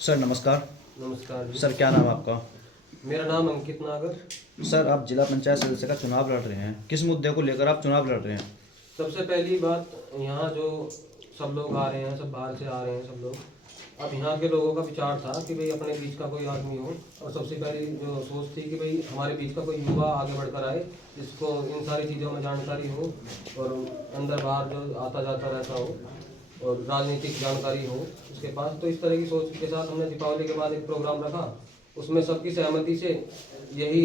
Sir नमस्कार। नमस्कार जी। Sir क्या नाम है आपका? मेरा नाम अंकित नागर। सर आप जिला पंचायत सदस्य का चुनाव लड़ रहे हैं, किस मुद्दे को लेकर आप चुनाव लड़ रहे हैं? सबसे पहली बात, यहाँ जो सब लोग आ रहे हैं, सब बाहर से आ रहे हैं सब लोग। अब यहाँ के लोगों का विचार था कि भाई अपने बीच का कोई आदमी हो, और सबसे पहली जो सोच थी कि भाई हमारे बीच का कोई युवा आगे बढ़कर आए जिसको इन सारी चीज़ों में जानकारी हो और अंदर बाहर जो आता जाता रहता हो और राजनीतिक जानकारी हो उसके पास। तो इस तरह की सोच के साथ हमने दीपावली के बाद एक प्रोग्राम रखा। उसमें सबकी सहमति से यही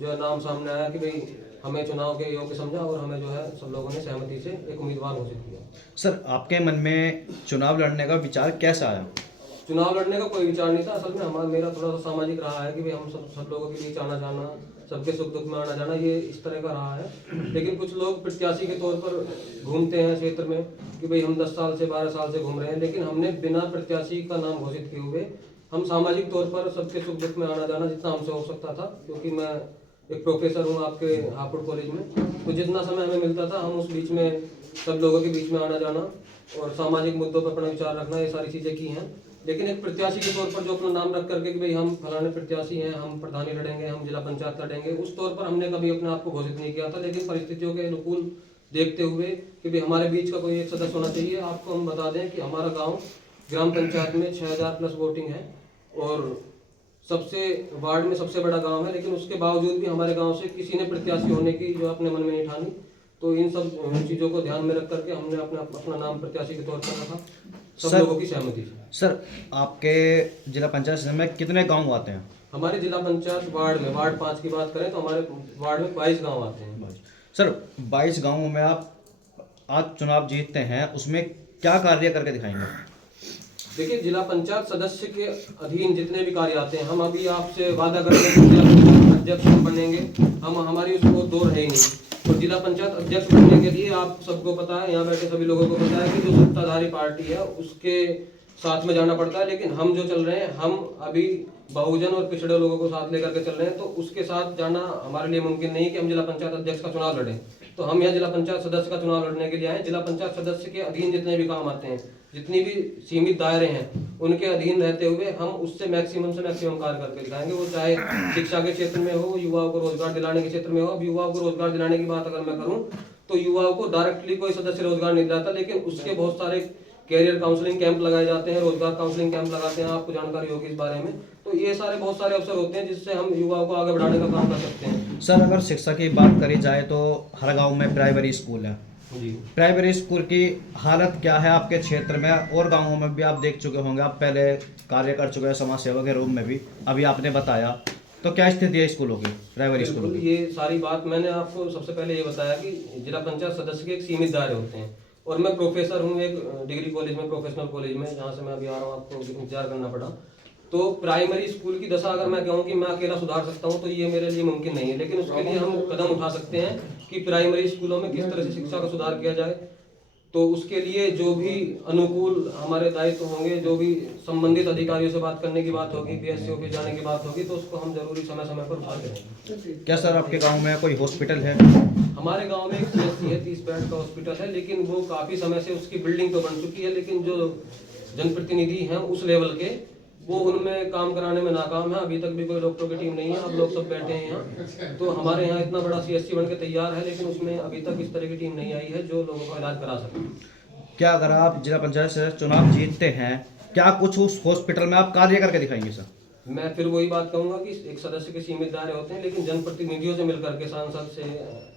जो है नाम सामने आया कि भाई हमें चुनाव के योग्य समझा और हमें जो है सब लोगों ने सहमति से एक उम्मीदवार घोषित किया। सर आपके मन में चुनाव लड़ने का विचार कैसा आया? चुनाव लड़ने का कोई विचार नहीं था। असल में हमारा मेरा थोड़ा सा सामाजिक रहा है कि भाई हम सब लोगों के बीच आना जाना, सबके सुख दुख में आना जाना, ये इस तरह का रहा है। लेकिन कुछ लोग प्रत्याशी के तौर पर घूमते हैं क्षेत्र में कि भाई हम 10 साल से 12 साल से घूम रहे हैं, लेकिन हमने बिना प्रत्याशी का नाम घोषित किए हुए हम सामाजिक तौर पर सबके सुख दुख में आना जाना जितना हमसे हो सकता था, क्योंकि मैं एक प्रोफेसर हूँ आपके हापुड़ कॉलेज में, तो जितना समय हमें मिलता था हम उस बीच में सब लोगों के बीच में आना जाना और सामाजिक मुद्दों पर अपना विचार रखना, ये सारी चीज़ें की हैं। लेकिन एक प्रत्याशी के तौर पर जो अपना नाम रख करके कि भाई हम फलाने प्रत्याशी हैं, हम प्रधानी लड़ेंगे, हम जिला पंचायत लड़ेंगे, उस तौर पर हमने कभी अपने आप को घोषित नहीं किया था। लेकिन परिस्थितियों के अनुकूल देखते हुए कि भाई हमारे बीच का कोई एक सदस्य होना चाहिए। आपको हम बता दें कि हमारा गाँव ग्राम पंचायत में 6000 प्लस वोटिंग है और सबसे वार्ड में सबसे बड़ा गांव है, लेकिन उसके बावजूद भी हमारे गांव से किसी ने प्रत्याशी होने की जो अपने मन में नहीं ठानी। तो इन सब चीज़ों को ध्यान में रख करके हमने अपना नाम प्रत्याशी के तौर पर रखा, सब लोगों की सहमति से। सर आपके जिला पंचायत सदस्य में कितने गांव आते हैं? हमारे जिला पंचायत वार्ड में वार्ड 5 की बात करें तो हमारे वार्ड में 22 गाँव आते हैं। सर 22 गांवों में आप आज चुनाव जीतते हैं, उसमें क्या कार्य करके दिखाएंगे? देखिए, जिला पंचायत सदस्य के अधीन जितने भी कार्य आते हैं, हम अभी आपसे वादा करते हैं कि जिला पंचायत अध्यक्ष बनेंगे, हम हमारी उसको दो रहे नहीं। तो जिला पंचायत अध्यक्ष बनने के लिए आप सबको पता है, यहाँ बैठे सभी लोगों को पता है कि जो सत्ताधारी पार्टी है उसके साथ में जाना पड़ता है। लेकिन हम जो चल रहे हैं, हम अभी बहुजन और पिछड़े लोगों को साथ लेकर के चल रहे हैं, तो उसके साथ जाना हमारे लिए मुमकिन नहीं कि हम जिला पंचायत अध्यक्ष का चुनाव लड़ें। तो हम यहाँ जिला पंचायत सदस्य का चुनाव लड़ने के लिए आए। जिला पंचायत सदस्य के अधीन जितने भी काम आते हैं, जितनी भी सीमित दायरे हैं, उनके अधीन रहते हुए हम उससे मैक्सिमम से मैक्सिमम कार्य करके दिखाएंगे। वो चाहे शिक्षा के क्षेत्र में हो, युवाओं को रोजगार दिलाने के क्षेत्र में हो। अब युवाओं को रोजगार दिलाने की बात अगर मैं करूं तो युवाओं को डायरेक्टली कोई सदस्य रोजगार नहीं दिलाता, लेकिन उसके बहुत सारे कैरियर काउंसलिंग कैंप लगाए जाते हैं, रोजगार काउंसलिंग कैंप लगाते हैं, आपको जानकारी होगी इस बारे में। तो ये सारे बहुत सारे अवसर होते हैं जिससे हम युवाओं को आगे बढ़ाने का काम कर सकते हैं। सर अगर शिक्षा की बात करी जाए तो हर गांव में प्राइमरी स्कूल है जी। प्राइमरी स्कूल की हालत क्या है आपके क्षेत्र में? और गांवों में भी आप देख चुके होंगे, आप पहले कार्य कर चुके हैं समाज सेवा के रूप में भी, अभी आपने बताया, तो क्या स्थिति है स्कूलों की, प्राइमरी स्कूलों की? ये सारी बात मैंने आपको सबसे पहले ये बताया कि जिला पंचायत सदस्य के एक सीमित दायरे होते हैं, और मैं प्रोफेसर हूँ एक डिग्री कॉलेज में, प्रोफेशनल कॉलेज में, जहाँ से मैं अभी आ रहा हूँ, आपको इंतजार करना पड़ा। तो प्राइमरी स्कूल की दशा अगर मैं कहूँ कि मैं अकेला सुधार सकता हूँ तो ये मेरे लिए मुमकिन नहीं है। लेकिन उसके लिए हम कदम उठा सकते हैं कि प्राइमरी स्कूलों में किस तरह से शिक्षा का सुधार किया जाए। तो उसके लिए जो भी अनुकूल हमारे दायित्व होंगे, जो भी संबंधित अधिकारियों से बात करने की बात होगी, बीएससी ऑफिस जाने की बात होगी, तो उसको हम जरूरी समय समय पर उठाते रहेंगे। क्या सर आपके गाँव में कोई हॉस्पिटल है? हमारे गांव में एक सीएचसी है, 30 बेड का हॉस्पिटल है, लेकिन वो काफी समय से उसकी बिल्डिंग तो बन चुकी है, लेकिन जो जनप्रतिनिधि हैं उस लेवल के, वो उनमें काम कराने में नाकाम है। अभी तक भी कोई डॉक्टरों की टीम नहीं है। अब लोग सब बैठे हैं यहाँ, तो हमारे यहाँ इतना बड़ा सीएचसी बन के तैयार है, लेकिन उसमें अभी तक इस तरह की टीम नहीं आई है जो लोगों का इलाज करा सके। क्या अगर आप जिला पंचायत से चुनाव जीतते हैं, क्या कुछ उस हॉस्पिटल में आप कार्य करके दिखाएंगे सर? मैं फिर वही बात कहूंगा कि एक सदस्य के सीमित दायरे होते हैं, लेकिन जनप्रतिनिधियों से मिलकर के, सांसद से,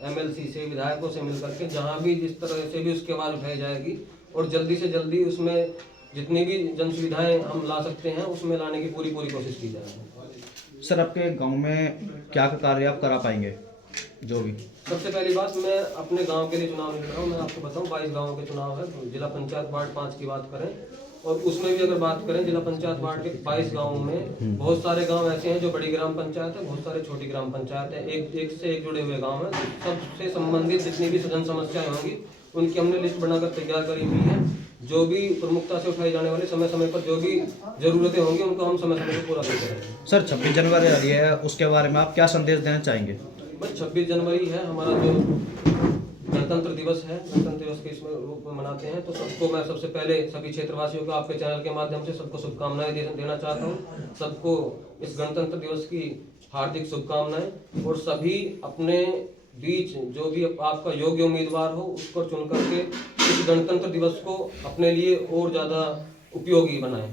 एमएलसी से, विधायकों से मिलकर के, जहाँ भी जिस तरह से भी उसकी आवाज उठाई जाएगी और जल्दी से जल्दी उसमें जितनी भी जन सुविधाएं हम ला सकते हैं उसमें लाने की पूरी कोशिश की जाएगी। सर आपके गांव में क्या कार्य आप करा पाएंगे? जो भी सबसे पहली बात, मैं अपने गांव के लिए चुनाव नहीं लड़ रहा हूँ। मैं आपको बताऊँ 22 गाँवों के चुनाव है। जिला पंचायत वार्ड 5 की बात करें और उसमें भी अगर बात करें, जिला पंचायत वार्ड के 22 गाँवों में बहुत सारे गाँव ऐसे हैं जो बड़ी ग्राम पंचायत है, बहुत सारे छोटी ग्राम पंचायत है, एक से एक जुड़े हुए गाँव हैं। सबसे संबंधित जितनी भी जन समस्याएं होंगी उनकी हमने लिस्ट बनाकर तैयार करी हुई है। जो भी प्रमुखता से उठाई जाने वाले समय समय पर जो भी जरूरतें होंगी उनको हम समय समय पर पूरा करते रहेंगे। सर 26 जनवरी आ रही है, उसके बारे में आप क्या संदेश देना चाहेंगे? बस 26 जनवरी है हमारा जो गणतंत्र दिवस है, गणतंत्र दिवस के इसमें रूप में मनाते हैं। तो सबको मैं सबसे पहले सभी क्षेत्रवासियों को आपके चैनल के माध्यम से सबको शुभकामनाएं देना चाहता हूँ। सबको इस गणतंत्र दिवस की हार्दिक शुभकामनाएं, और सभी अपने बीच जो भी आपका योग्य उम्मीदवार हो उसको चुन करके इस गणतंत्र दिवस को अपने लिए और ज़्यादा उपयोगी बनाएं।